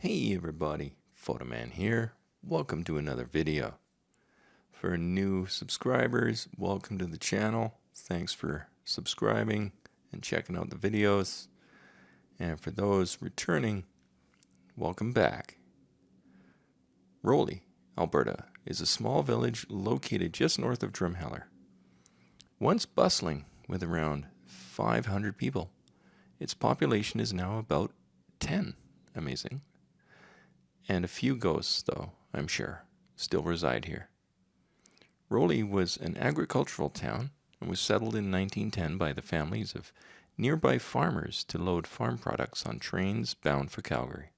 Hey everybody, Photoman here. Welcome to another video. For new subscribers, welcome to the channel. Thanks for subscribing and checking out the videos. And for those returning, welcome back. Rowley, Alberta is a small village located just north of Drumheller. Once bustling with around 500 people, its population is now about 10. Amazing. And a few ghosts, though, I'm sure, still reside here. Rowley was an agricultural town and was settled in 1910 by the families of nearby farmers to load farm products on trains bound for Calgary.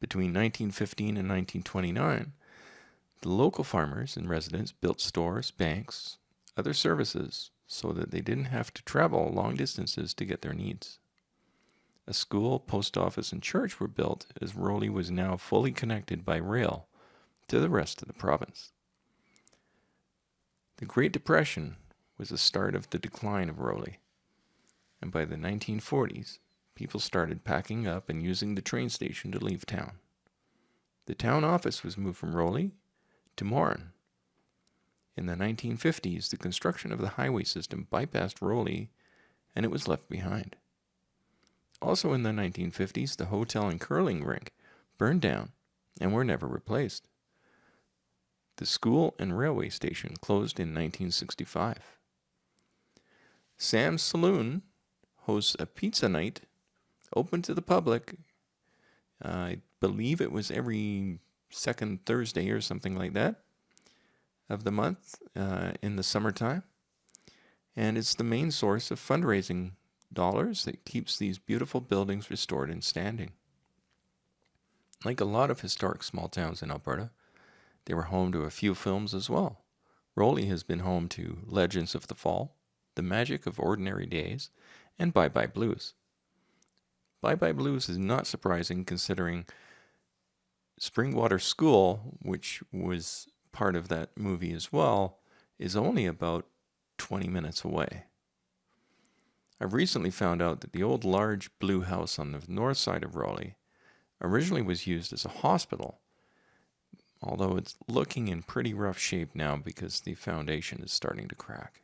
Between 1915 and 1929, the local farmers and residents built stores, banks, other services so that they didn't have to travel long distances to get their needs. A school, post office, and church were built as Rowley was now fully connected by rail to the rest of the province. The Great Depression was the start of the decline of Rowley, and by the 1940s, people started packing up and using the train station to leave town. The town office was moved from Rowley to Morin. In the 1950s, the construction of the highway system bypassed Rowley, and it was left behind. Also in the 1950s, the hotel and curling rink burned down and were never replaced. The school and railway station closed in 1965. Sam's Saloon hosts a pizza night open to the public. I believe it was every second Thursday or something like that of the month in the summertime. And it's the main source of fundraising dollars that keeps these beautiful buildings restored and standing. Like a lot of historic small towns in Alberta, they were home to a few films as well. Rowley has been home to Legends of the Fall, The Magic of Ordinary Days, and Bye Bye Blues. Bye Bye Blues is not surprising considering Springwater School, which was part of that movie as well, is only about 20 minutes away. I've recently found out that the old large blue house on the north side of Rowley originally was used as a hospital, although it's looking in pretty rough shape now because the foundation is starting to crack.